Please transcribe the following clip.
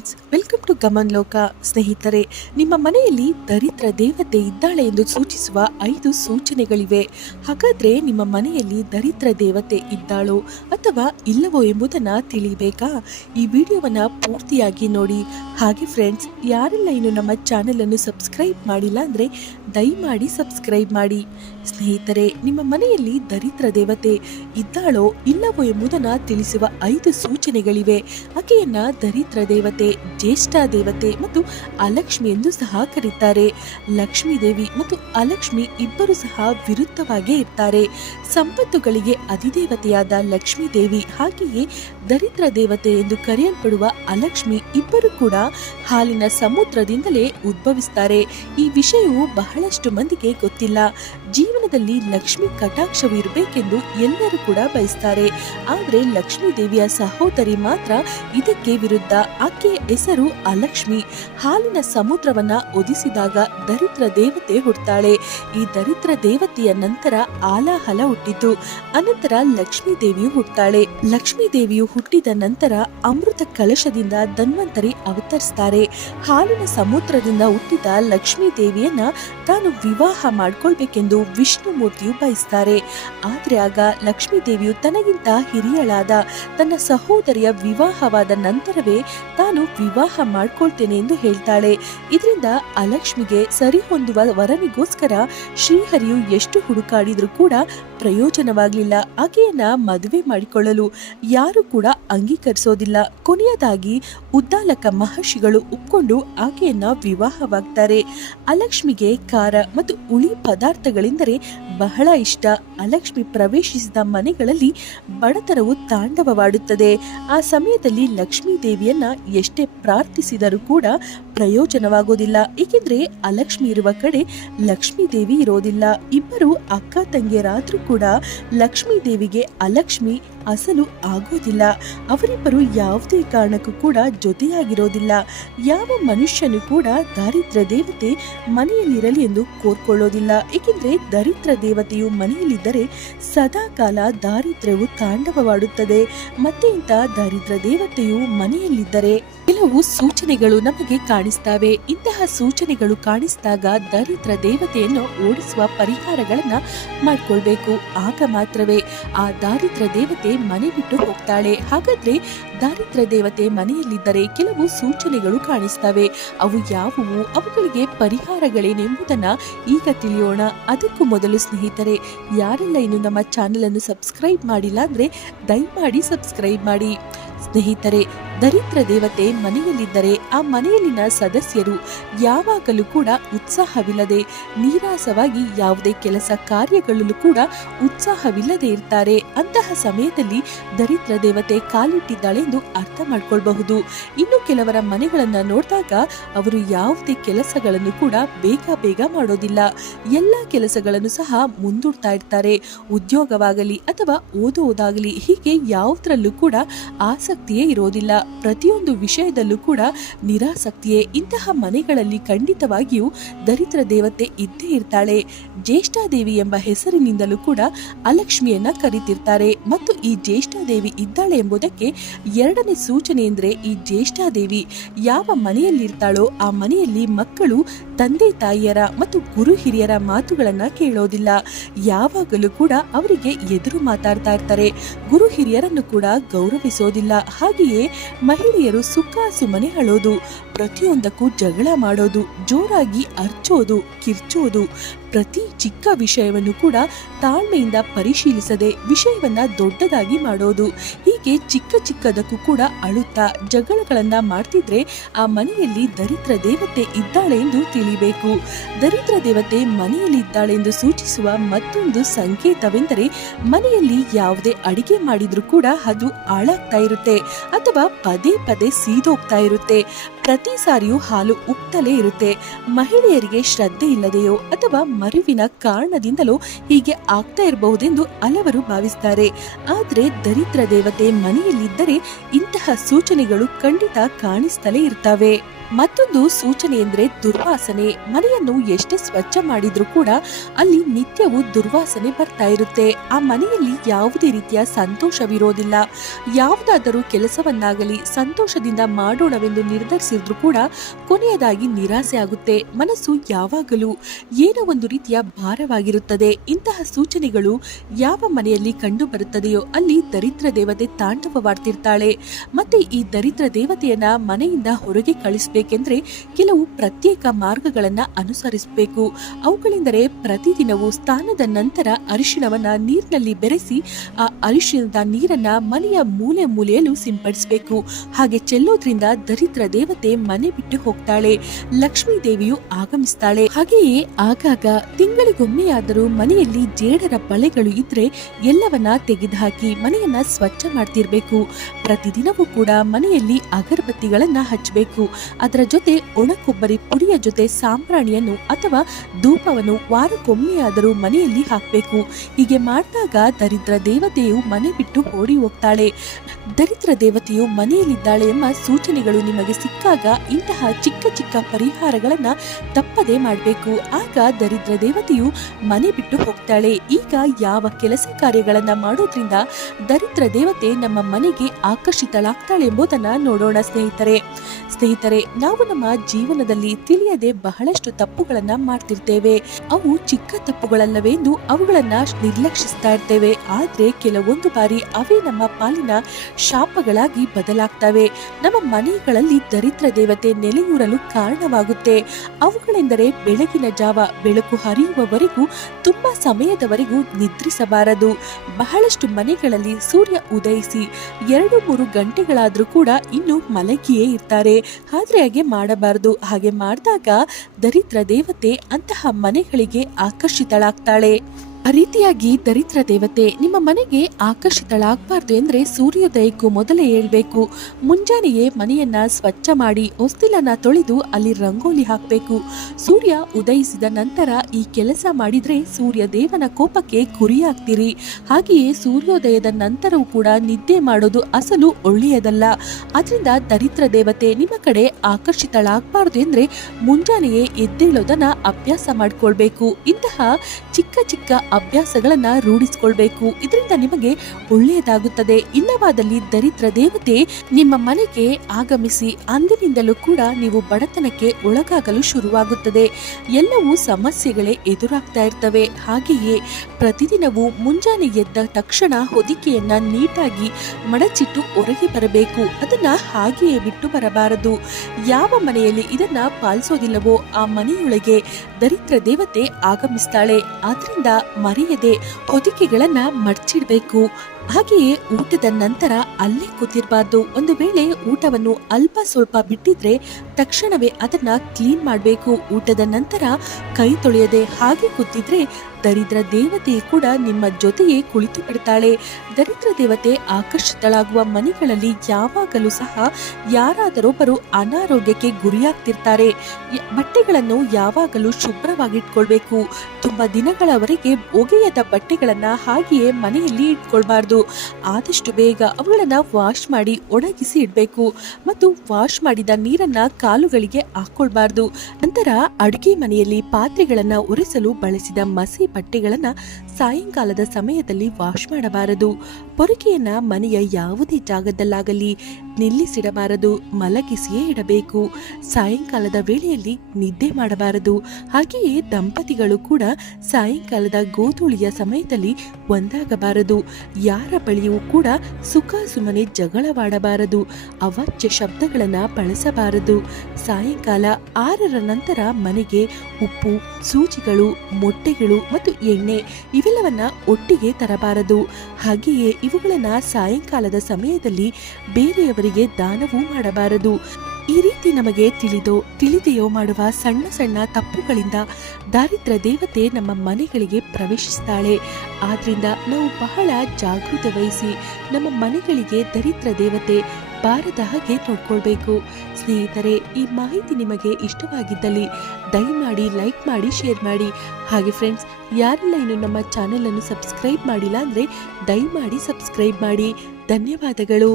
Friends, welcome to ಗಮನ್ ಲೋಕ. ಸ್ನೇಹಿತರೆ, ನಿಮ್ಮ ಮನೆಯಲ್ಲಿ ದರಿದ್ರ ದೇವತೆ ಇದ್ದಾಳೆ ಎಂದು ಸೂಚಿಸುವ ಐದು ಸೂಚನೆಗಳಿವೆ. ಹಾಗಾದ್ರೆ ನಿಮ್ಮ ಮನೆಯಲ್ಲಿ ದರಿದ್ರ ದೇವತೆ ಇದ್ದಾಳೋ ಅಥವಾ ಇಲ್ಲವೋ ಎಂಬುದನ್ನ ತಿಳಿಬೇಕಾ? ಈ ವಿಡಿಯೋವನ್ನ ಪೂರ್ತಿಯಾಗಿ ನೋಡಿ. ಹಾಗೆ ಫ್ರೆಂಡ್ಸ್, ಯಾರೆಲ್ಲ ಇನ್ನು ನಮ್ಮ ಚಾನೆಲ್ ಅನ್ನು ಸಬ್ಸ್ಕ್ರೈಬ್ ಮಾಡಿಲ್ಲ ಅಂದ್ರೆ ದಯಮಾಡಿ ಸಬ್ಸ್ಕ್ರೈಬ್ ಮಾಡಿ. ಸ್ನೇಹಿತರೆ, ನಿಮ್ಮ ಮನೆಯಲ್ಲಿ ದರಿದ್ರ ದೇವತೆ ಇದ್ದಾಳೋ ಇಲ್ಲವೋ ಎಂಬುದನ್ನ ತಿಳಿಸುವ ಐದು ಸೂಚನೆಗಳಿವೆ. ಆಕೆಯನ್ನ ದರಿದ್ರ ದೇವತೆ ಜ್ಯೇಷ್ಠ ದೇವತೆ ಮತ್ತು ಅಲಕ್ಷ್ಮಿ ಎಂದು ಸಹ ಕರೀತಾರೆ. ಲಕ್ಷ್ಮೀ ದೇವಿ ಮತ್ತು ಅಲಕ್ಷ್ಮಿ ಇಬ್ಬರು ಸಹ ವಿರುದ್ಧವಾಗಿ ಇರ್ತಾರೆ. ಸಂಪತ್ತುಗಳಿಗೆ ಅಧಿದೇವತೆಯಾದ ಲಕ್ಷ್ಮೀ ದೇವಿ ಹಾಗೆಯೇ ದರಿದ್ರ ದೇವತೆ ಎಂದು ಕರೆಯಲ್ಪಡುವ ಅಲಕ್ಷ್ಮಿ ಇಬ್ಬರು ಕೂಡ ಹಾಲಿನ ಸಮುದ್ರದಿಂದಲೇ ಉದ್ಭವಿಸ್ತಾರೆ. ಈ ವಿಷಯವು ಬಹಳಷ್ಟು ಮಂದಿಗೆ ಗೊತ್ತಿಲ್ಲ. ಜೀವನದಲ್ಲಿ ಲಕ್ಷ್ಮಿ ಕಟಾಕ್ಷವು ಇರಬೇಕೆಂದು ಎಲ್ಲರೂ ಕೂಡ ಬಯಸ್ತಾರೆ. ಆದರೆ ಲಕ್ಷ್ಮೀ ದೇವಿಯ ಸಹೋದರಿ ಮಾತ್ರ ಇದಕ್ಕೆ ವಿರುದ್ಧ. ಆಕೆಯ ಹೆಸರು ಅಲಕ್ಷ್ಮಿ. ಹಾಲಿನ ಸಮುದ್ರವನ್ನ ಒದಿಸಿದಾಗ ದರಿದ್ರ ದೇವತೆ ಹುಡ್ತಾಳೆ. ಈ ದರಿದ್ರ ದೇವತೆಯ ನಂತರ ಆಲಾಹಲ ಹುಟ್ಟಿತು. ಅನಂತರ ಲಕ್ಷ್ಮೀ ದೇವಿಯು ಹುಟ್ಟಾಳೆ ಲಕ್ಷ್ಮೀ ದೇವಿಯು ಹುಟ್ಟಿದ ನಂತರ ಅಮೃತ ಕಲಶದಿಂದ ಧನ್ವಂತರಿ ಅವತರಿಸ್ತಾರೆ. ಹಾಲಿನ ಸಮುದ್ರದಿಂದ ಹುಟ್ಟಿದ ಲಕ್ಷ್ಮೀ ದೇವಿಯನ್ನ ತಾನು ವಿವಾಹ ಮಾಡ್ಕೊಳ್ಬೇಕೆಂದು ವಿಷ್ಣು ಮೂರ್ತಿಯು ಬಯಸ್ತಾರೆ. ಆದ್ರೆ ಆಗ ಲಕ್ಷ್ಮೀ ದೇವಿಯು ತನಗಿಂತ ಹಿರಿಯಳಾದ, ತನ್ನ ಸಹೋದರಿಯ ವಿವಾಹವಾದ ನಂತರವೇ ತಾನು ವಿವಾಹ ಮಾಡ್ಕೊಳ್ತೇನೆ ಎಂದು ಹೇಳ್ತಾಳೆ. ಇದರಿಂದ ಅಲಕ್ಷ್ಮಿಗೆ ಸರಿ ಹೊಂದುವ ವರನಿಗೋಸ್ಕರ ಶ್ರೀಹರಿಯು ಎಷ್ಟು ಹುಡುಕಾಡಿದ್ರೂ ಕೂಡ ಪ್ರಯೋಜನವಾಗಲಿಲ್ಲ. ಆಕೆಯನ್ನ ಮದುವೆ ಮಾಡಿಕೊಳ್ಳಲು ಯಾರು ಕೂಡ ಅಂಗೀಕರಿಸೋದಿಲ್ಲ. ಕೊನೆಯದಾಗಿ ಉದ್ದಾಲಕ ಮಹರ್ಷಿಗಳು ಒಪ್ಕೊಂಡು ಆಕೆಯನ್ನ ವಿವಾಹವಾಗ್ತಾರೆ. ಅಲಕ್ಷ್ಮಿಗೆ ಖಾರ ಮತ್ತು ಉಳಿ ಪದಾರ್ಥಗಳೆಂದರೆ ಬಹಳ ಇಷ್ಟ. ಅಲಕ್ಷ್ಮಿ ಪ್ರವೇಶಿಸಿದ ಮನೆಗಳಲ್ಲಿ ಬಡತನವು ತಾಂಡವವಾಡುತ್ತದೆ. ಆ ಸಮಯದಲ್ಲಿ ಲಕ್ಷ್ಮೀ ದೇವಿಯನ್ನ ಎಷ್ಟೇ ಪ್ರಾರ್ಥಿಸಿದರೂ ಕೂಡ ಪ್ರಯೋಜನವಾಗೋದಿಲ್ಲ. ಏಕೆಂದರೆ ಅಲಕ್ಷ್ಮಿ ಇರುವ ಕಡೆ ಲಕ್ಷ್ಮೀ ದೇವಿ ಇರೋದಿಲ್ಲ. ಇಬ್ಬರು ಅಕ್ಕ ತಂಗಿಯರಾದ್ರೂ ಕೂಡ ಲಕ್ಷ್ಮೀ ದೇವಿಗೆ ಅಲಕ್ಷ್ಮಿ ಅಸಲು ಆಗೋದಿಲ್ಲ. ಅವರಿಬ್ಬರು ಯಾವುದೇ ಕಾರಣಕ್ಕೂ ಕೂಡ ಜೊತೆಯಾಗಿರೋದಿಲ್ಲ. ಯಾವ ಮನುಷ್ಯನು ಕೂಡ ದಾರಿದ್ರ ದೇವತೆ ಮನೆಯಲ್ಲಿರಲಿ ಎಂದು ಕೋರ್ಕೊಳ್ಳೋದಿಲ್ಲ. ಏಕೆಂದ್ರೆ ದರಿದ್ರ ದೇವತೆಯು ಮನೆಯಲ್ಲಿದ್ದರೆ ಸದಾಕಾಲ ದಾರಿದ್ರ್ಯವು ತಾಂಡವವಾಡುತ್ತದೆ. ಮತ್ತೆ ಇಂಥ ದರಿದ್ರ ದೇವತೆಯು ಮನೆಯಲ್ಲಿದ್ದರೆ ಕೆಲವು ಸೂಚನೆಗಳು ನಮಗೆ ಕಾಣಿಸ್ತವೆ. ಇಂತಹ ಸೂಚನೆಗಳು ಕಾಣಿಸಿದಾಗ ದರಿದ್ರ ದೇವತೆಯನ್ನು ಓಡಿಸುವ ಪರಿಹಾರಗಳನ್ನ ಮಾಡಿಕೊಳ್ಬೇಕು. ಆಗ ಮಾತ್ರವೇ ಆ ದಾರಿದ್ರ ದೇವತೆ ಮನೆ ಬಿಟ್ಟು ಹೋಗ್ತಾಳೆ. ಹಾಗಾದ್ರೆ ದಾರಿದ್ರ ದೇವತೆ ಮನೆಯಲ್ಲಿದ್ದರೆ ಕೆಲವು ಸೂಚನೆಗಳು ಕಾಣಿಸ್ತವೆ. ಅವು ಯಾವುವು? ಅವುಗಳಿಗೆ ಪರಿಹಾರಗಳೇನೆಂಬುದನ್ನ ಈಗ ತಿಳಿಯೋಣ. ಅದಕ್ಕೂ ಮೊದಲು ಸ್ನೇಹಿತರೆ, ಯಾರೆಲ್ಲ ಇನ್ನು ನಮ್ಮ ಚಾನೆಲ್ ಅನ್ನು ಸಬ್ಸ್ಕ್ರೈಬ್ ಮಾಡಿಲ್ಲ ಅಂದ್ರೆ ದಯಮಾಡಿ ಸಬ್ಸ್ಕ್ರೈಬ್ ಮಾಡಿ. ಸ್ನೇಹಿತರೆ ದರಿದ್ರ ದೇವತೆ ಮನೆಯಲ್ಲಿದ್ದರೆ ಆ ಮನೆಯಲ್ಲಿನ ಸದಸ್ಯರು ಯಾವಾಗಲೂ ಕೂಡ ಉತ್ಸಾಹವಿಲ್ಲದೆ, ನೀರಾಸವಾಗಿ ಯಾವುದೇ ಕೆಲಸ ಕಾರ್ಯಗಳಲ್ಲೂ ಕೂಡ ಉತ್ಸಾಹವಿಲ್ಲದೆ ಇರ್ತಾರೆ. ಅಂತಹ ಸಮಯದಲ್ಲಿ ದರಿದ್ರ ದೇವತೆ ಕಾಲಿಟ್ಟಿದ್ದಾಳೆ ಎಂದು ಅರ್ಥ ಮಾಡ್ಕೊಳ್ಬಹುದು. ಇನ್ನು ಕೆಲವರ ಮನೆಗಳನ್ನ ನೋಡಿದಾಗ ಅವರು ಯಾವುದೇ ಕೆಲಸಗಳನ್ನು ಕೂಡ ಬೇಗ ಬೇಗ ಮಾಡೋದಿಲ್ಲ. ಎಲ್ಲ ಕೆಲಸಗಳನ್ನು ಸಹ ಮುಂದೂಡ್ತಾ ಇರ್ತಾರೆ. ಉದ್ಯೋಗವಾಗಲಿ ಅಥವಾ ಓದುವುದಾಗಲಿ ಹೀಗೆ ಯಾವುದರಲ್ಲೂ ಕೂಡ ಆಸಕ್ತಿಯೇ ಇರೋದಿಲ್ಲ. ಪ್ರತಿಯೊಂದು ವಿಷಯದಲ್ಲೂ ಕೂಡ ನಿರಾಸಕ್ತಿಯೇ ಇಂತಹ ಮನೆಗಳಲ್ಲಿ ಖಂಡಿತವಾಗಿಯೂ ದರಿದ್ರ ದೇವತೆ ಇದ್ದೇ ಇರ್ತಾಳೆ. ಜ್ಯೇಷ್ಠಾದೇವಿ ಎಂಬ ಹೆಸರಿನಿಂದಲೂ ಕೂಡ ಅಲಕ್ಷ್ಮಿಯನ್ನ ಕರೀತಿರ್ತಾರೆ. ಮತ್ತು ಈ ಜ್ಯೇಷ್ಠಾದೇವಿ ಇದ್ದಾಳೆ ಎಂಬುದಕ್ಕೆ ಎರಡನೇ ಸೂಚನೆ ಎಂದರೆ ಈ ಜ್ಯೇಷ್ಠಾದೇವಿ ಯಾವ ಮನೆಯಲ್ಲಿರ್ತಾಳೋ ಆ ಮನೆಯಲ್ಲಿ ಮಕ್ಕಳು ತಂದೆ ತಾಯಿಯರ ಮತ್ತು ಗುರು ಹಿರಿಯರ ಮಾತುಗಳನ್ನ ಕೇಳೋದಿಲ್ಲ. ಯಾವಾಗಲೂ ಕೂಡ ಅವರಿಗೆ ಎದುರು ಮಾತಾಡ್ತಾ ಇರ್ತಾರೆ. ಗುರು ಹಿರಿಯರನ್ನು ಕೂಡ ಗೌರವಿಸೋದಿಲ್ಲ. ಹಾಗೆಯೇ ಮಹಿಳೆಯರು ಸುಖ ಸುಮನೆ ಅಳೋದು, ಪ್ರತಿಯೊಂದಕ್ಕೂ ಜಗಳ ಮಾಡೋದು, ಜೋರಾಗಿ ಅರ್ಚೋದು, ಕಿರ್ಚೋದು ಪ್ರತಿ ಚಿಕ್ಕ ವಿಷಯವನ್ನು ಕೂಡ ತಾಳ್ಮೆಯಿಂದ ಪರಿಶೀಲಿಸದೆ ವಿಷಯವನ್ನ ದೊಡ್ಡದಾಗಿ ಮಾಡೋದು. ಹೀಗೆ ಚಿಕ್ಕ ಚಿಕ್ಕದಕ್ಕೂ ಕೂಡ ಅಳುತ್ತಾ ಜಗಳಗಳನ್ನ ಮಾಡ್ತಿದ್ರೆ ಆ ಮನೆಯಲ್ಲಿ ದರಿದ್ರ ದೇವತೆ ಇದ್ದಾಳೆ ಎಂದು ತಿಳಿಬೇಕು. ದರಿದ್ರ ದೇವತೆ ಮನೆಯಲ್ಲಿ ಇದ್ದಾಳೆ ಎಂದು ಸೂಚಿಸುವ ಮತ್ತೊಂದು ಸಂಕೇತವೆಂದರೆ ಮನೆಯಲ್ಲಿ ಯಾವುದೇ ಅಡಿಗೆ ಮಾಡಿದ್ರೂ ಕೂಡ ಅದು ಹಾಳಾಗ್ತಾ ಇರುತ್ತೆ ಅಥವಾ ಪದೇ ಪದೇ ಸೀದೋಗ್ತಾ ಇರುತ್ತೆ. ಪ್ರತಿ ಸಾರಿಯೂ ಹಾಲು ಉಕ್ತಲೇ ಇರುತ್ತೆ. ಮಹಿಳೆಯರಿಗೆ ಶ್ರದ್ಧೆ ಇಲ್ಲದೆಯೋ ಅಥವಾ ಮರುವಿನ ಕಾರಣದಿಂದಲೋ ಹೀಗೆ ಆಗ್ತಾ ಇರಬಹುದೆಂದು ಹಲವರು ಭಾವಿಸ್ತಾರೆ. ಆದರೆ ದರಿದ್ರ ದೇವತೆ ಮನೆಯಲ್ಲಿದ್ದರೆ ಇಂತಹ ಸೂಚನೆಗಳು ಖಂಡಿತ ಕಾಣಿಸ್ತಲೇ ಇರ್ತವೆ. ಮತ್ತೊಂದು ಸೂಚನೆ ಎಂದ್ರೆ ದುರ್ವಾಸನೆ. ಮನೆಯನ್ನು ಎಷ್ಟೇ ಸ್ವಚ್ಛ ಮಾಡಿದ್ರು ಕೂಡ ಅಲ್ಲಿ ನಿತ್ಯವೂ ದುರ್ವಾಸನೆ ಬರ್ತಾ ಇರುತ್ತೆ. ಆ ಮನೆಯಲ್ಲಿ ಯಾವುದೇ ರೀತಿಯ ಸಂತೋಷವಿರೋದಿಲ್ಲ. ಯಾವುದಾದರೂ ಕೆಲಸವನ್ನಾಗಲಿ ಸಂತೋಷದಿಂದ ಮಾಡೋಣವೆಂದು ನಿರ್ಧರಿಸಿದ್ರು ಕೂಡ ಕೊನೆಯದಾಗಿ ನಿರಾಸೆ ಆಗುತ್ತೆ. ಮನಸ್ಸು ಯಾವಾಗಲೂ ಏನೋ ಒಂದು ರೀತಿಯ ಭಾರವಾಗಿರುತ್ತದೆ. ಇಂತಹ ಸೂಚನೆಗಳು ಯಾವ ಮನೆಯಲ್ಲಿ ಕಂಡು ಬರುತ್ತದೆಯೋ ಅಲ್ಲಿ ದರಿದ್ರ ದೇವತೆ ತಾಂಡವವಾಡ್ತಿರ್ತಾಳೆ ಮತ್ತೆ ಈ ದರಿದ್ರ ದೇವತೆಯನ್ನ ಮನೆಯಿಂದ ಹೊರಗೆ ಕಳಿಸ್ಬೇಕೆಂದ್ರೆ ಕೆಲವು ಪ್ರತ್ಯೇಕ ಮಾರ್ಗಗಳನ್ನ ಅನುಸರಿಸಬೇಕು. ಅವುಗಳೆಂದರೆ ಪ್ರತಿದಿನವೂ ಸ್ನಾನದ ನಂತರ ಅರಿಶಿಣವನ್ನ ನೀರಿನಲ್ಲಿ ಬೆರೆಸಿ, ಆ ಅರಿಶಿಣದ ನೀರನ್ನ ಮನೆಯ ಮೂಲೆ ಮೂಲೆಯಲ್ಲೂ ಸಿಂಪಡಿಸಬೇಕು. ಹಾಗೆ ಚೆಲ್ಲೋದ್ರಿಂದ ದರಿದ್ರ ದೇವತೆ ಮನೆ ಬಿಟ್ಟು ಹೋಗ್ತಾಳೆ. ಲಕ್ಷ್ಮೀ ದೇವಿಯು ಆಗಮಿಸ್ತಾಳೆ. ಹಾಗೆಯೇ ಆಗಾಗ ತಿಂಗಳಿಗೊಮ್ಮೆಯಾದರೂ ಮನೆಯಲ್ಲಿ ಜೇಡರ ಬಳೆಗಳು ಇದ್ರೆ ಎಲ್ಲವನ್ನ ತೆಗೆದುಹಾಕಿ ಮನೆಯನ್ನ ಸ್ವಚ್ಛ ಮಾಡ್ತಿರ್ಬೇಕು. ಪ್ರತಿದಿನವೂ ಕೂಡ ಮನೆಯಲ್ಲಿ ಅಗರಬತ್ತಿಗಳನ್ನ ಹಚ್ಚಬೇಕು. ಅದರ ಜೊತೆ ಒಣ ಕೊಬ್ಬರಿ ಪುಡಿಯ ಜೊತೆ ಸಾಂಬ್ರಾಣಿಯನ್ನು ಅಥವಾ ಧೂಪವನ್ನು ವಾರಕ್ಕೊಮ್ಮೆಯಾದರೂ ಮನೆಯಲ್ಲಿ ಹಾಕಬೇಕು. ಹೀಗೆ ಮಾಡಿದಾಗ ದರಿದ್ರ ದೇವತೆಯು ಮನೆ ಬಿಟ್ಟು ಓಡಿ ಹೋಗ್ತಾಳೆ. ದರಿದ್ರ ದೇವತೆಯು ಮನೆಯಲ್ಲಿದ್ದಾಳೆ ಎಂಬ ಸೂಚನೆಗಳು ನಿಮಗೆ ಸಿಕ್ಕಾಗ ಇಂತಹ ಚಿಕ್ಕ ಚಿಕ್ಕ ಪರಿಹಾರಗಳನ್ನು ತಪ್ಪದೆ ಮಾಡಬೇಕು. ಆಗ ದರಿದ್ರ ದೇವತೆಯು ಮನೆ ಬಿಟ್ಟು ಹೋಗ್ತಾಳೆ. ಈಗ ಯಾವ ಕೆಲಸ ಕಾರ್ಯಗಳನ್ನು ಮಾಡೋದ್ರಿಂದ ದರಿದ್ರ ದೇವತೆ ನಮ್ಮ ಮನೆಗೆ ಆಕರ್ಷಿತಳಾಗ್ತಾಳೆ ಎಂಬುದನ್ನು ನೋಡೋಣ ಸ್ನೇಹಿತರೆ. ಸ್ನೇಹಿತರೆ ನಾವು ನಮ್ಮ ಜೀವನದಲ್ಲಿ ತಿಳಿಯದೆ ಬಹಳಷ್ಟು ತಪ್ಪುಗಳನ್ನ ಮಾಡ್ತಿರ್ತೇವೆ. ಅವು ಚಿಕ್ಕ ತಪ್ಪುಗಳಲ್ಲವೆಂದು ಅವುಗಳನ್ನ ನಿರ್ಲಕ್ಷಿಸ್ತಾ ಇರ್ತೇವೆ. ಆದ್ರೆ ಕೆಲವೊಂದು ಬಾರಿ ಅವೇ ನಮ್ಮ ಪಾಲಿನ ಶಾಪಗಳಾಗಿ ಬದಲಾಗ್ತವೆ. ನಮ್ಮ ಮನೆಗಳಲ್ಲಿ ದರಿದ್ರ ದೇವತೆ ನೆಲೆಯೂರಲು ಕಾರಣವಾಗುತ್ತೆ. ಅವುಗಳೆಂದರೆ ಬೆಳಗಿನ ಜಾವ ಬೆಳಕು ಹರಿಯುವವರೆಗೂ ತುಂಬಾ ಸಮಯದವರೆಗೂ ನಿದ್ರಿಸಬಾರದು. ಬಹಳಷ್ಟು ಮನೆಗಳಲ್ಲಿ ಸೂರ್ಯ ಉದಯಿಸಿ ಎರಡು ಮೂರು ಗಂಟೆಗಳಾದರೂ ಕೂಡ ಇನ್ನು ಮಲಗಿಯೇ ಇರ್ತಾರೆ. ಆದ್ರೆ ಹಾಗೆ ಮಾಡಬಾರದು. ಹಾಗೆ ಮಾಡಿದಾಗ ದರಿದ್ರ ದೇವತೆ ಅಂತಹ ಮನೆಗಳಿಗೆ ಆಕರ್ಷಿತಳಾಗ್ತಾಳೆ. ಆ ರೀತಿಯಾಗಿ ದರಿದ್ರ ದೇವತೆ ನಿಮ್ಮ ಮನೆಗೆ ಆಕರ್ಷಿತಳಾಗಬಾರ್ದು ಎಂದರೆ ಸೂರ್ಯೋದಯಕ್ಕೂ ಮೊದಲೇ ಹೇಳ್ಬೇಕು. ಮುಂಜಾನೆಯೇ ಮನೆಯನ್ನ ಸ್ವಚ್ಛ ಮಾಡಿ ಹೊಸ್ತಿಲನ್ನ ತೊಳೆದು ಅಲ್ಲಿ ರಂಗೋಲಿ ಹಾಕಬೇಕು. ಸೂರ್ಯ ಉದಯಿಸಿದ ನಂತರ ಈ ಕೆಲಸ ಮಾಡಿದ್ರೆ ಸೂರ್ಯ ದೇವನ ಕೋಪಕ್ಕೆ ಗುರಿಯಾಗ್ತೀರಿ. ಹಾಗೆಯೇ ಸೂರ್ಯೋದಯದ ನಂತರವೂ ಕೂಡ ನಿದ್ದೆ ಮಾಡೋದು ಅಸಲು ಒಳ್ಳೆಯದಲ್ಲ. ಅದರಿಂದ ದರಿದ್ರ ದೇವತೆ ನಿಮ್ಮ ಕಡೆ ಆಕರ್ಷಿತಳಾಗಬಾರ್ದು ಎಂದರೆ ಮುಂಜಾನೆಯೇ ಎದ್ದೇಳೋದನ್ನ ಅಭ್ಯಾಸ ಮಾಡಿಕೊಳ್ಬೇಕು. ಇಂತಹ ಚಿಕ್ಕ ಚಿಕ್ಕ ಅಭ್ಯಾಸಗಳನ್ನ ರೂಢಿಸಿಕೊಳ್ಬೇಕು. ಇದರಿಂದ ನಿಮಗೆ ಒಳ್ಳೆಯದಾಗುತ್ತದೆ. ಇಲ್ಲವಾದಲ್ಲಿ ದರಿದ್ರ ದೇವತೆ ನಿಮ್ಮ ಮನೆಗೆ ಆಗಮಿಸಿ ಅಂದಿನಿಂದಲೂ ಕೂಡ ನೀವು ಬಡತನಕ್ಕೆ ಒಳಗಾಗಲು ಶುರುವಾಗುತ್ತದೆ. ಎಲ್ಲವೂ ಸಮಸ್ಯೆಗಳೇ ಎದುರಾಗ್ತಾ ಇರ್ತವೆ. ಹಾಗೆಯೇ ಪ್ರತಿದಿನವೂ ಮುಂಜಾನೆ ಎದ್ದ ತಕ್ಷಣ ಹೊದಿಕೆಯನ್ನ ನೀಟಾಗಿ ಮಡಚಿಟ್ಟು ಹೊರಗೆ ಬರಬೇಕು. ಅದನ್ನ ಹಾಗೆಯೇ ಬಿಟ್ಟು ಬರಬಾರದು. ಯಾವ ಮನೆಯಲ್ಲಿ ಇದನ್ನ ಪಾಲಿಸೋದಿಲ್ಲವೋ ಆ ಮನೆಯೊಳಗೆ ದರಿದ್ರ ದೇವತೆ ಆಗಮಿಸ್ತಾಳೆ. ಆದ್ರಿಂದ ಮರೆಯದೆ ಹೊದಿಕೆಗಳನ್ನ ಮಡ್ಚಿಡ್ಬೇಕು. ಹಾಗೆಯೇ ಊಟದ ನಂತರ ಅಲ್ಲೇ ಕೂತಿರ್ಬಾರ್ದು. ಒಂದು ವೇಳೆ ಊಟವನ್ನು ಅಲ್ಪ ಸ್ವಲ್ಪ ಬಿಟ್ಟಿದ್ರೆ ತಕ್ಷಣವೇ ಅದನ್ನ ಕ್ಲೀನ್ ಮಾಡಬೇಕು. ಊಟದ ನಂತರ ಕೈ ತೊಳೆಯದೆ ಹಾಗೆ ಕೂತಿದ್ರೆ ದರಿದ್ರ ದೇವತೆ ಕೂಡ ನಿಮ್ಮ ಜೊತೆಯೇ ಕುಳಿತು ಬಿಡ್ತಾಳೆ. ದರಿದ್ರ ದೇವತೆ ಆಕರ್ಷಿತಳಾಗುವ ಮನೆಗಳಲ್ಲಿ ಯಾವಾಗಲೂ ಸಹ ಯಾರಾದರೊಬ್ಬರು ಅನಾರೋಗ್ಯಕ್ಕೆ ಗುರಿಯಾಗ್ತಿರ್ತಾರೆ. ಬಟ್ಟೆಗಳನ್ನು ಯಾವಾಗಲೂ ಶುಭ್ರವಾಗಿಟ್ಕೊಳ್ಬೇಕು. ತುಂಬಾ ದಿನಗಳವರೆಗೆ ಒಗೆಯದ ಬಟ್ಟೆಗಳನ್ನ ಹಾಗೆಯೇ ಮನೆಯಲ್ಲಿ ಇಟ್ಕೊಳ್ಬಾರ್ದು. ಆದಷ್ಟು ಬೇಗ ಅವುಗಳನ್ನ ವಾಶ್ ಮಾಡಿ ಒಣಗಿಸಿ ಇಡಬೇಕು. ಮತ್ತು ವಾಶ್ ಮಾಡಿದ ನೀರನ್ನ ಕಾಲುಗಳಿಗೆ ಹಾಕೊಳ್ಬಾರ್ದು ನಂತರ ಅಡುಗೆ ಮನೆಯಲ್ಲಿ ಪಾತ್ರೆಗಳನ್ನ ಉರಿಸಲು ಬಳಸಿದ ಮಸಿ ಬಟ್ಟೆಗಳನ್ನ ಸಾಯಂಕಾಲದ ಸಮಯದಲ್ಲಿ ವಾಶ್ ಮಾಡಬಾರದು. ಪೊರಕೆಯನ್ನ ಮನೆಯ ಯಾವುದೇ ಜಾಗದಲ್ಲಾಗಲಿ ನಿಲ್ಲಿಸಿಡಬಾರದು, ಮಲಗಿಸಿಯೇ ಇಡಬೇಕು. ಸಾಯಂಕಾಲದ ವೇಳೆಯಲ್ಲಿ ನಿದ್ದೆ ಮಾಡಬಾರದು. ಹಾಗೆಯೇ ದಂಪತಿಗಳು ಕೂಡ ಸಾಯಂಕಾಲದ ಗೋಧೂಳಿಯ ಸಮಯದಲ್ಲಿ ಒಂದಾಗಬಾರದು. ಯಾರ ಬಳಿಯೂ ಕೂಡ ಸುಖ ಸುಮ್ಮನೆ ಜಗಳವಾಡಬಾರದು. ಅವಾಚ್ಯ ಶಬ್ದಗಳನ್ನ ಬಳಸಬಾರದು. ಸಾಯಂಕಾಲ ಆರರ ನಂತರ ಮನೆಗೆ ಉಪ್ಪು, ಸೂಜಿಗಳು, ಮೊಟ್ಟೆಗಳು ಮತ್ತು ಎಣ್ಣೆ ಇವೆಲ್ಲವನ್ನ ಒಟ್ಟಿಗೆ ತರಬಾರದು. ಹಾಗೆಯೇ ಇವುಗಳನ್ನ ಸಾಯಂಕಾಲದ ಸಮಯದಲ್ಲಿ ಬೇರೆಯವರಿಗೆ ದಾನವೂ ಮಾಡಬಾರದು. ಈ ರೀತಿ ನಮಗೆ ತಿಳಿದೋ, ತಿಳಿದೆಯೋ ಮಾಡುವ ಸಣ್ಣ ಸಣ್ಣ ತಪ್ಪುಗಳಿಂದ ದಾರಿದ್ರ ದೇವತೆ ನಮ್ಮ ಮನೆಗಳಿಗೆ ಪ್ರವೇಶಿಸ್ತಾಳೆ. ಆದ್ರಿಂದ ನಾವು ಬಹಳ ಜಾಗೃತ ವಹಿಸಿ ನಮ್ಮ ಮನೆಗಳಿಗೆ ದರಿದ್ರ ದೇವತೆ ಬಾರದ ಹಾಗೆ ನೋಡ್ಕೊಳ್ಬೇಕು. ಸ್ನೇಹಿತರೆ, ಈ ಮಾಹಿತಿ ನಿಮಗೆ ಇಷ್ಟವಾಗಿದ್ದಲ್ಲಿ ದಯಮಾಡಿ ಲೈಕ್ ಮಾಡಿ, ಶೇರ್ ಮಾಡಿ. ಹಾಗೆ ಫ್ರೆಂಡ್ಸ್ ಯಾರೆಲ್ಲ ಇನ್ನು ನಮ್ಮ ಚಾನೆಲ್ ಅನ್ನು ಸಬ್ಸ್ಕ್ರೈಬ್ ಮಾಡಿಲ್ಲ ಅಂದ್ರೆ ದಯಮಾಡಿ ಸಬ್ಸ್ಕ್ರೈಬ್ ಮಾಡಿ. ಧನ್ಯವಾದಗಳು.